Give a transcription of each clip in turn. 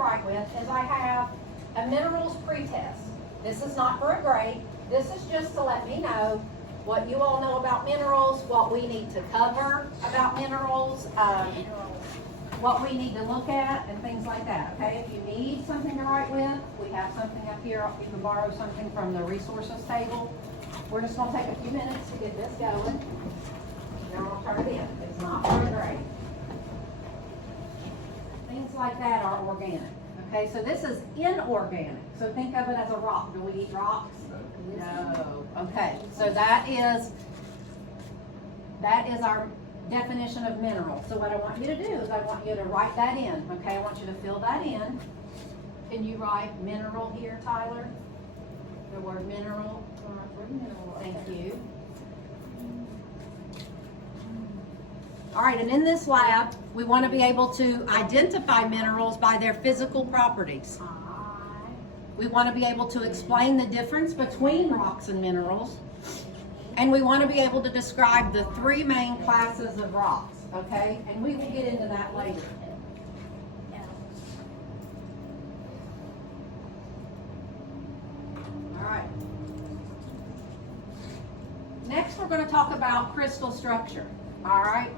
write with is I have a minerals pretest. This is not for a grade. This is just to let me know what you all know about minerals, what we need to cover about minerals, what we need to look at, and things like that, okay? If you need something to write with, we have something up here. You can borrow something from the resources table. We're just going to take a few minutes to get this going. Then we'll turn it in. It's not for a grade. Things like that are organic. Okay, so this is inorganic. So think of it as a rock. Do we eat rocks? No. Okay, so that is our definition of mineral. So what I want you to do is I want you to write that in. Okay, I want you to fill that in. Can you write mineral here, Tyler? The word mineral. Thank you. All right, and in this lab, we want to be able to identify minerals by their physical properties. We want to be able to explain the difference between rocks and minerals. And we want to be able to describe the three main classes of rocks, okay? And we will get into that later. All right. Next, we're going to talk about crystal structure, all right?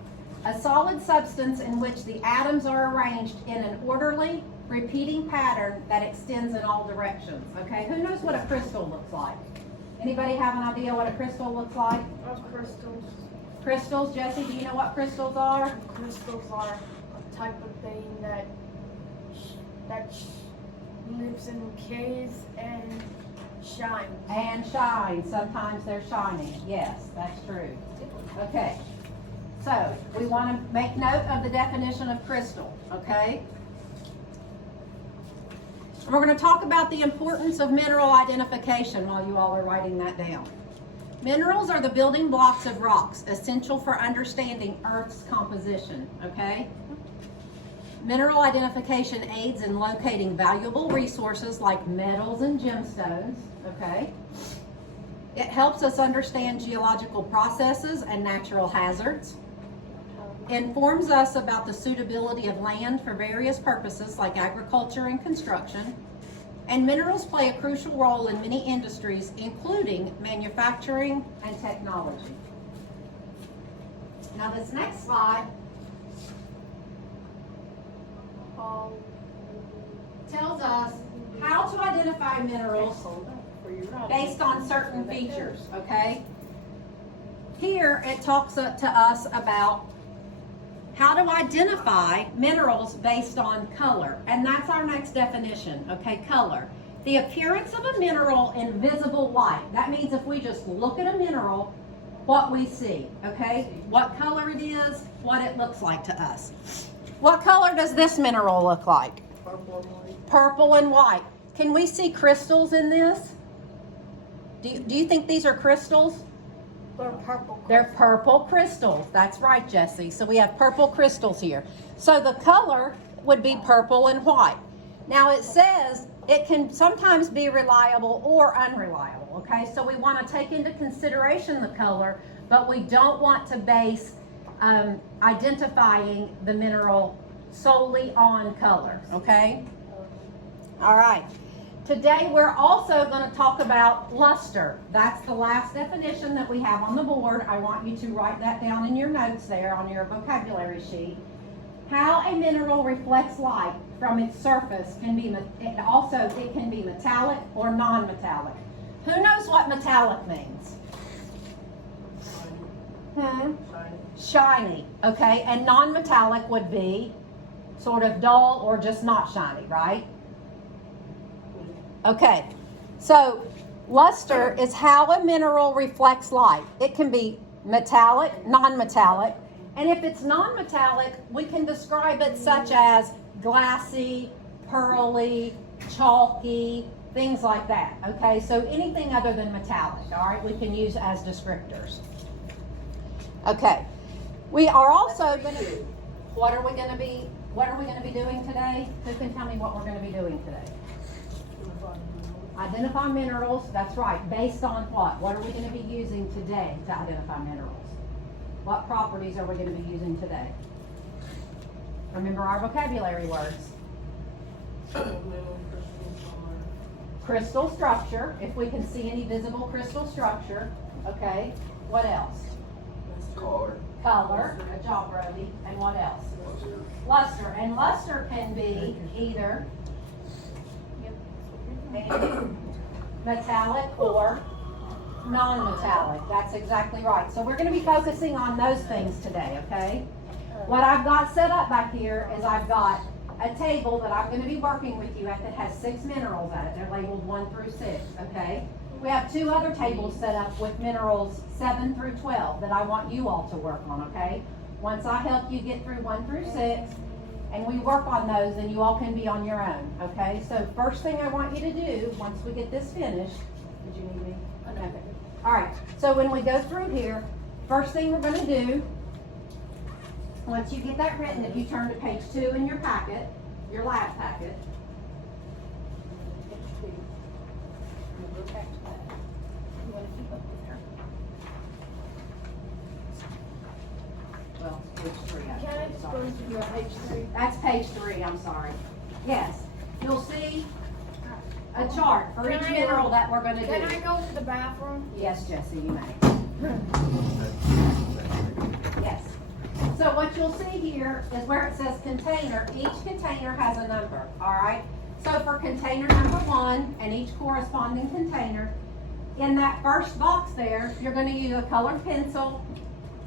A solid substance in which the atoms are arranged in an orderly, repeating pattern that extends in all directions, okay? Who knows what a crystal looks like? Anybody have an idea what a crystal looks like? Crystals. Crystals, Jesse, do you know what crystals are? Crystals are a type of thing that lives in caves and shines. And shine. Sometimes they're shining. Yes, that's true. Okay. So we want to make note of the definition of crystal, okay? And we're going to talk about the importance of mineral identification while you all are writing that down. Minerals are the building blocks of rocks, essential for understanding Earth's composition, okay? Mineral identification aids in locating valuable resources like metals and gemstones, okay? It helps us understand geological processes and natural hazards. Informs us about the suitability of land for various purposes like agriculture and construction. And minerals play a crucial role in many industries, including manufacturing and technology. Now this next slide tells us how to identify minerals based on certain features, okay? Here it talks to us about how to identify minerals based on color. And that's our next definition, okay, color. The appearance of a mineral in visible light. That means if we just look at a mineral, what we see, okay? What color it is, what it looks like to us. What color does this mineral look like? Purple and white. Purple and white. Can we see crystals in this? Do you think these are crystals? They're purple. They're purple crystals. That's right, Jesse. So we have purple crystals here. So the color would be purple and white. Now it says it can sometimes be reliable or unreliable, okay? So we want to take into consideration the color, but we don't want to base identifying the mineral solely on color, okay? All right. Today we're also going to talk about luster. That's the last definition that we have on the board. I want you to write that down in your notes there on your vocabulary sheet. How a mineral reflects light from its surface can be, it can be metallic or non-metallic. Who knows what metallic means? Shiny, okay, and non-metallic would be sort of dull or just not shiny, right? Okay, so luster is how a mineral reflects light. It can be metallic, non-metallic, and if it's non-metallic, we can describe it such as glassy, pearly, chalky, things like that, okay? So anything other than metallic, all right, we can use as descriptors. Okay, we are also going to, what are we going to be doing today? Who can tell me what we're going to be doing today? Identify minerals, that's right. Based on what? What are we going to be using today to identify minerals? What properties are we going to be using today? Remember our vocabulary words. Crystal structure, if we can see any visible crystal structure, okay? What else? Color. Color, good job, Brody. And what else? Luster, and luster can be either metallic or non-metallic. That's exactly right. So we're going to be focusing on those things today, okay? What I've got set up back here is I've got a table that I'm going to be working with you at that has 6 minerals at it. They're labeled 1 through 6, okay? We have 2 other tables set up with minerals 7 through 12 that I want you all to work on, okay? Once I help you get through 1 through 6, and we work on those, then you all can be on your own, okay? So first thing I want you to do, once we get this finished, did you need me? Okay. All right, so when we go through here, first thing we're gonna do, once you get that written, if you turn to page 2 in your packet, your lab packet. Well, page 3. Can I just go to your page 3? That's page 3, I'm sorry. Yes, you'll see a chart for Can each I mineral go- that we're gonna Can I do. go to the bathroom? Yes, Jesse, you may. Yes. So what you'll see here is where it says container, each container has a number, all right? So for container number 1 and each corresponding container, in that first box there, you're gonna use a colored pencil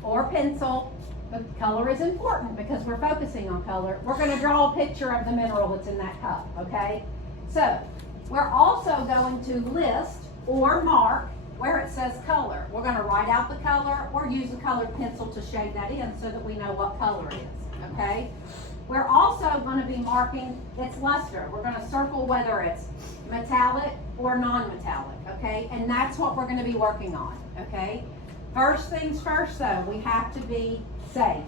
or pencil. But color is important because we're focusing on color. We're gonna draw a picture of the mineral that's in that cup, okay? So, we're also going to list or mark where it says color. We're gonna write out the color or use a colored pencil to shade that in so that we know what color it is, okay? We're also gonna be marking its luster. We're gonna circle whether it's metallic or non-metallic, okay? And that's what we're gonna be working on, okay? First things first though, we have to be safe.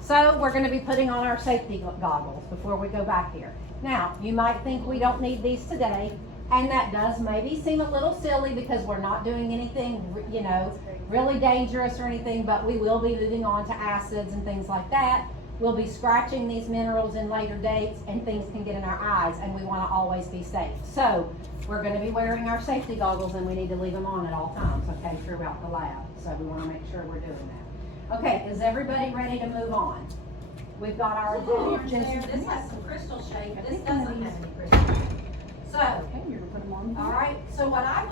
So we're gonna be putting on our safety goggles before we go back here. Now, you might think we don't need these today, and that does maybe seem a little silly because we're not doing anything, you know, really dangerous or anything, but we will be moving on to acids and things like that. We'll be scratching these minerals in later dates and things can get in our eyes and we wanna always be safe. So, we're gonna be wearing our safety goggles and we need to leave them on at all times, okay, throughout the lab. So we wanna make sure we're doing that. Okay, is everybody ready to move on? We've got our This has some crystal shape, this doesn't have any crystal shape. So, all right, so what I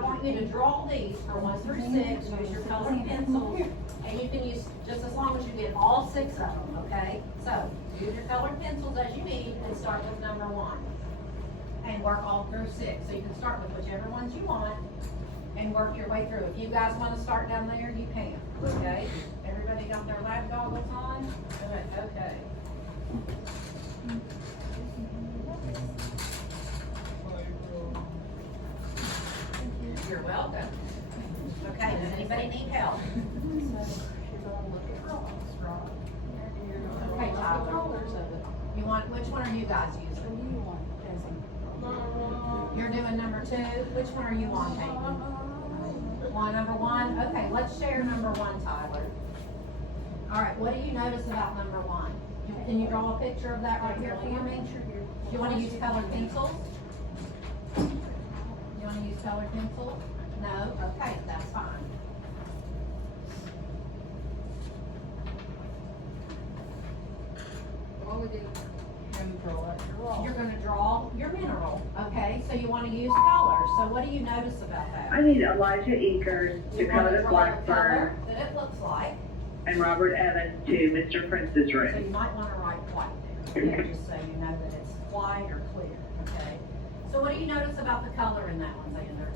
want you to draw these for 1 through 6, use your colored pencils, and you can use just as long as you get all 6 of them, okay? So, use your colored pencils as you need and start with number 1. And work all through 6. So you can start with whichever ones you want and work your way through. If you guys want to start down there, you can, okay? Everybody got their lab goggles on? Good, okay. You're welcome. Okay, does anybody need help? Okay, Tyler. You want, which one are you guys using? You're doing number 2. Which one are you on, Peyton? Number 1? Okay, let's share number 1, Tyler. All right, what do you notice about number 1? Can you draw a picture of that right here for me? Do you want to use colored pencils? You want to use colored pencils? No? Okay, that's fine. You're going to draw your mineral, okay? So you want to use colors. So what do you notice about that? I need Elijah Eakers, You want to Dakota draw the Blackburn, color that it looks like. and Robert Evans to Mr. Prince's So room. you might want to write white there, okay? Just so you know that it's white or clear, okay? So what do you notice about the color in that one, Xander?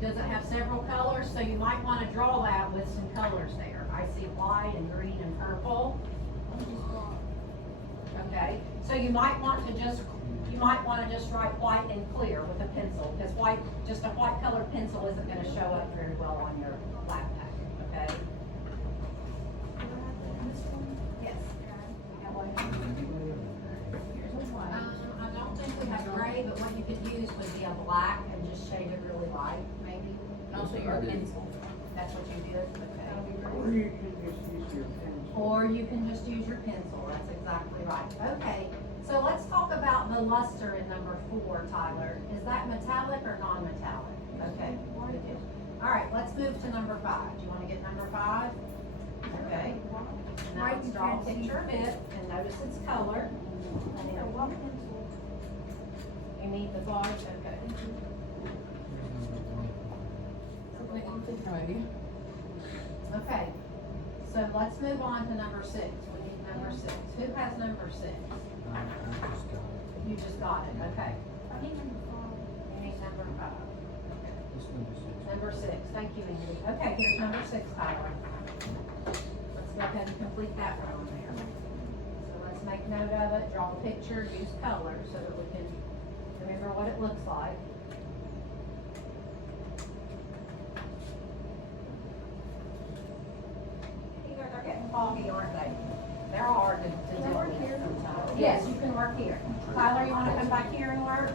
Does it have several colors? So you might want to draw that with some colors there. I see white and green and purple. Okay, so you might want to just write white and clear with a pencil, because just a white colored pencil isn't going to show up very well on your lab packet, okay? Yes. I don't think we have gray, but what you could use would be a black and just shade it really light, maybe. Also your pencil. That's what you did, okay? Or you can just use your pencil, that's exactly right. Okay, so let's talk about the the luster in number 4, Tyler. Is that metallic or non-metallic? Okay. good deal. All right, let's move to number 5. Do you want to get number 5? Okay. Now let's draw a picture of it and notice its color. You need the large, okay. Okay, so let's move on to number 6. We need number 6. Who has number 6? I just got it. You just got it, okay. I need number You need number 5. Okay. It's number 6. Number 6, thank you, Andy. Okay, here's number 6, Tyler. Let's go ahead and complete that one on there. So let's make note of it, draw a picture, use color so that we can remember what it looks like. They're getting foggy, aren't they? They're hard to deal with sometimes. Yes, you can work here. Tyler, you wanna come back here and work?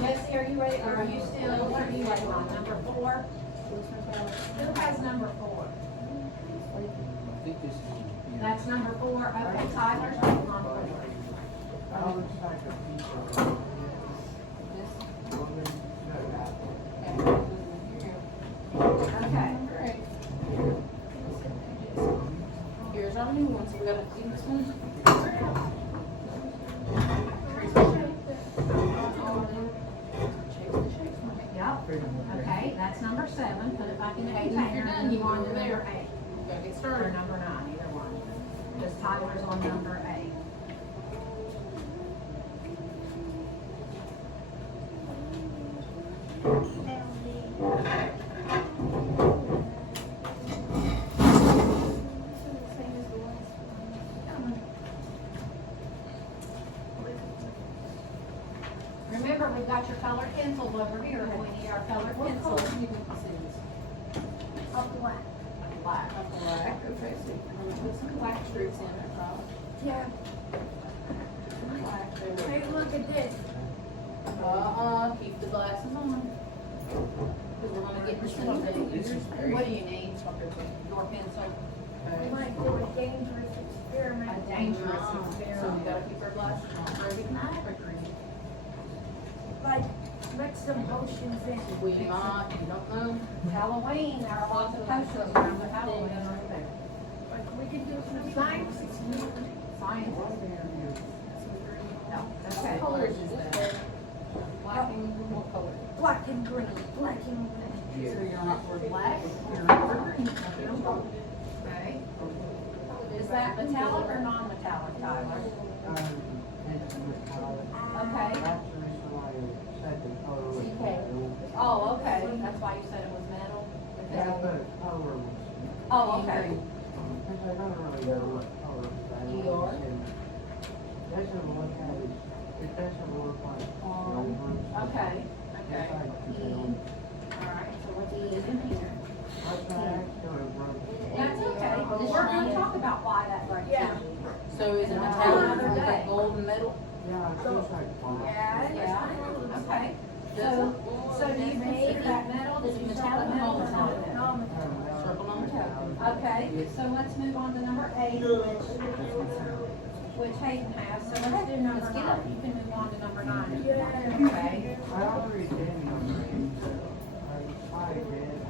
Jesse, are you ready, or are you still, what are you waiting on, number 4? Who has number 4? I think this is. That's number 4, okay, Tyler's waiting on 4. That looks like a piece of. Okay, Here's our new ones, we gotta do this one. yep, okay, that's number 7, put it back in the Okay, container, you're done, and you you go on to over number there. 8. Gotta get Or started. number 9, either one. Because Tyler's on number 8. Remember, we've got your colored pencils over here, and we need our colored pencils. Of black. Black. Black, okay, so I'm gonna put some black strips in it, right? Yeah. Black there. Hey, look at this. Keep the glasses on. Cause we're gonna get this one. What do you need? Your pencil? We might do a dangerous experiment. A dangerous So we experiment. gotta keep our glasses on. Ready tonight? Like, mix some potions in. We might, you don't know. Halloween, there are lots of posters around the Halloween right there. Like, we can do some science. Science is there. No, What okay. colors is that? Black and what color? Black and green. Black and green. So you're not for black, you're not for green. Okay. Is that metallic or non-metallic, Tyler? Okay. Oh, okay, that's why you said it was metal? Yeah, but color was. Oh, okay. Because I don't really know what color that is. Eeyore? And doesn't look at it doesn't look like silver. Okay, okay. It's like, Alright, so what's it in here? like that actually broke. That's okay, we're gonna talk about why that breaks Yeah. down. So is it metallic or is it gold and metal? Yeah, it feels like black. Yeah. Yeah, okay. Does it? So do you consider that metal, is it metallic metal or non-metal? Circle on metallic. Okay, so let's move on to number 8, which Hayden has, so let's do number 9. You can move on to number 9. Okay, I already did number 8, so I did.